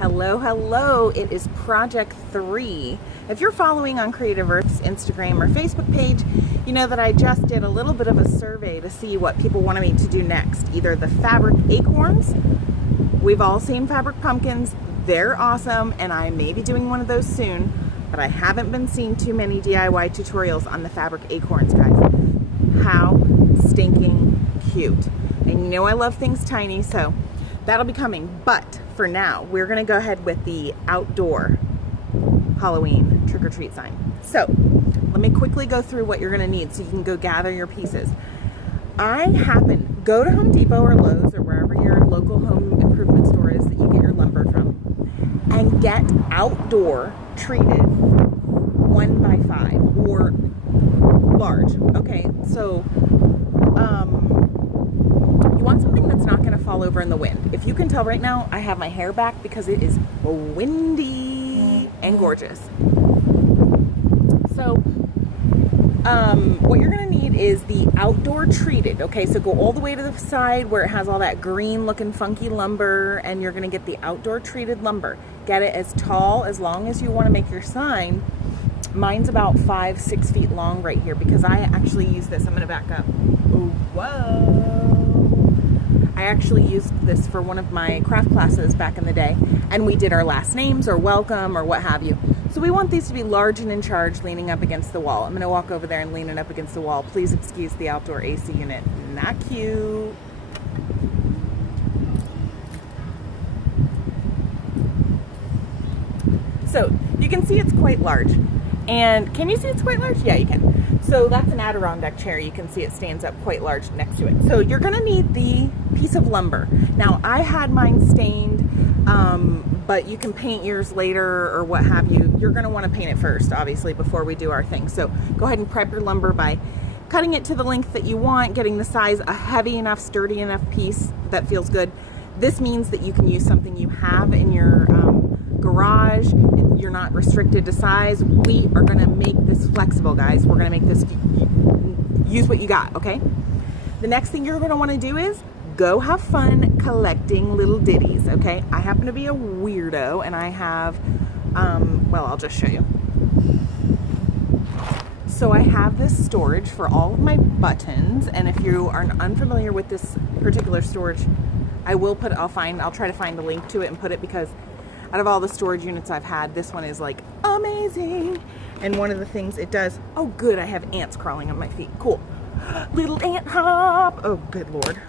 Hello, hello. It is Project 3. If you're following on Creative Earth's Instagram or Facebook page, you know that I just did a little bit of a survey to see what people wanted me to do next. Either the fabric acorns, we've all seen fabric pumpkins, they're awesome, and I may be doing one of those soon, but I haven't been seeing too many DIY tutorials on the fabric acorns, guys. How stinking cute. And you know I love things tiny, so that'll be coming. But for now, we're gonna go ahead with the outdoor Halloween trick-or-treat sign. So let me quickly go through what you're gonna need so you can go gather your pieces. Go to Home Depot or Lowe's or wherever your local home improvement store is that you get your lumber from, and get outdoor treated 1x5 or large. Okay, so you want something that's not going to fall over in the wind. If you can tell right now, I have my hair back because it is windy and gorgeous. So what you're going to need is the outdoor treated. Okay, so go all the way to the side where it has all that green looking funky lumber, and you're going to get the outdoor treated lumber. Get it as tall, as long as you want to make your sign. Mine's about 5-6 feet long right here because I actually use this. I'm going to back up. Oh, whoa. I actually used this for one of my craft classes back in the day, and we did our last names or welcome or what have you. So we want these to be large and in charge, leaning up against the wall. I'm going to walk over there and lean it up against the wall. Please excuse the outdoor AC unit. Not cute. So you can see it's quite large. And can you see it's quite large? Yeah, you can. So that's an Adirondack chair. You can see it stands up quite large next to it. So you're gonna need the piece of lumber. Now I had mine stained, but you can paint yours later or what have you. You're gonna wanna paint it first, obviously, before we do our thing. So go ahead and prep your lumber by cutting it to the length that you want, getting the size, a heavy enough, sturdy enough piece that feels good. This means that you can use something you have in your garage. You're not restricted to size. We are gonna make this flexible, guys. We're gonna make this, use what you got, okay? The next thing you're gonna wanna do is go have fun collecting little ditties, okay? I happen to be a weirdo and I have, well, I'll just show you. So I have this storage for all of my buttons, and if you are unfamiliar with this particular storage, I'll try to find a link to it and put it, because out of all the storage units I've had, this one is like amazing. And one of the things it does, oh good, I have ants crawling on my feet. Cool. Little ant hop. Oh, good Lord.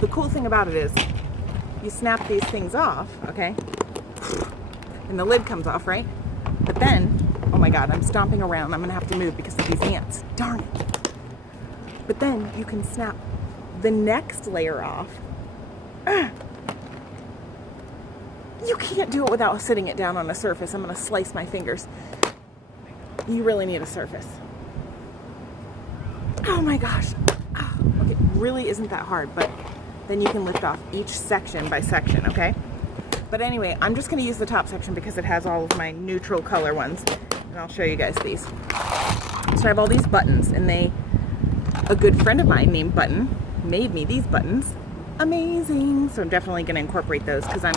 The cool thing about it is you snap these things off, okay? And the lid comes off, right? But then, oh my God, I'm stomping around. I'm gonna have to move because of these ants. Darn it. But then you can snap the next layer off. You can't do it without sitting it down on a surface. I'm gonna slice my fingers. You really need a surface. Oh my gosh. Oh, okay, it really isn't that hard, but then you can lift off each section by section, okay? But anyway, I'm just gonna use the top section because it has all of my neutral color ones, and I'll show you guys these. So I have all these buttons, and a good friend of mine named Button made me these buttons. Amazing. So I'm definitely gonna incorporate those because I'm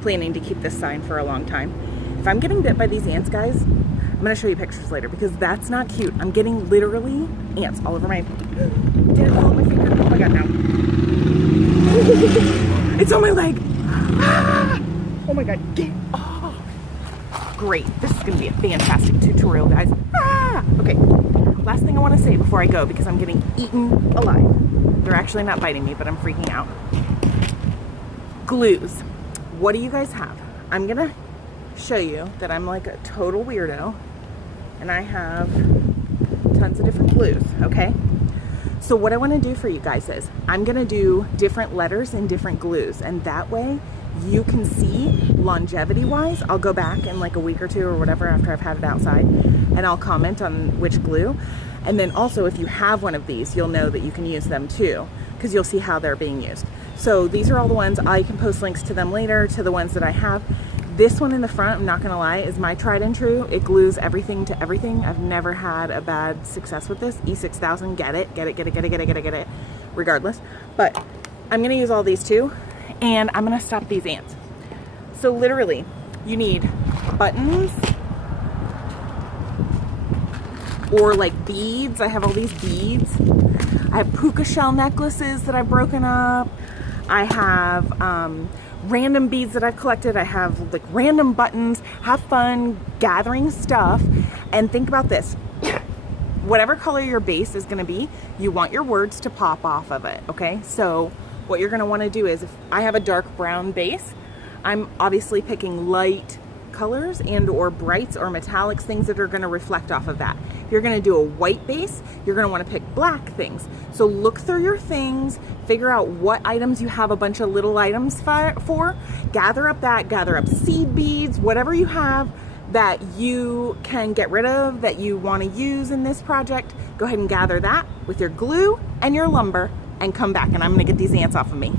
planning to keep this sign for a long time. If I'm getting bit by these ants, guys, I'm gonna show you pictures later because that's not cute. I'm getting literally ants all over my, did it fall on my finger? Oh my God, no. It's on my leg. Ah! Oh my God, get off. Great, this is gonna be a fantastic tutorial, guys. Ah! Okay, last thing I wanna say before I go, because I'm getting eaten alive. They're actually not biting me, but I'm freaking out. Glues. What do you guys have? I'm gonna show you that I'm like a total weirdo and I have tons of different glues, okay? So what I wanna do for you guys is I'm gonna do different letters and different glues, and that way you can see longevity wise. I'll go back in like a week or two or whatever after I've had it outside, and I'll comment on which glue. And then also if you have one of these, you'll know that you can use them too, because you'll see how they're being used. So these are all the ones. I can post links to them later, to the ones that I have. This one in the front, I'm not gonna lie, is my tried and true. It glues everything to everything. I've never had a bad success with this. E6000, get it, regardless. But I'm gonna use all these too, and I'm gonna stop these ants. So literally, you need buttons or like beads. I have all these beads. I have puka shell necklaces that I've broken up. I have random beads that I've collected. I have like random buttons. Have fun gathering stuff. And think about this. Whatever color your base is gonna be, you want your words to pop off of it, okay? So what you're gonna wanna do is, if I have a dark brown base, I'm obviously picking light colors and or brights or metallics, things that are going to reflect off of that. If you're going to do a white base, you're going to want to pick black things. So look through your things, figure out what items you have a bunch of little items for, gather up seed beads, whatever you have that you can get rid of that you want to use in this project. Go ahead and gather that with your glue and your lumber and come back, and I'm going to get these ants off of me.